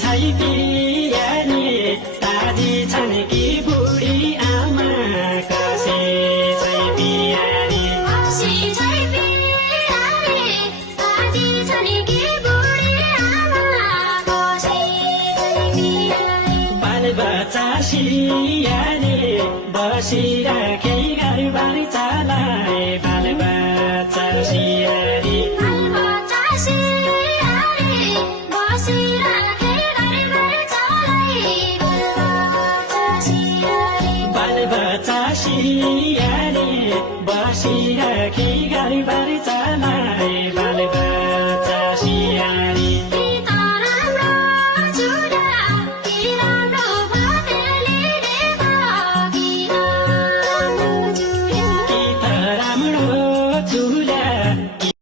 छै पियानी दादी छन् कि बुढी आमा कसै छै पियानी बालबच्चा सियानी बसिराखे घर बार चलाए बालबच्चा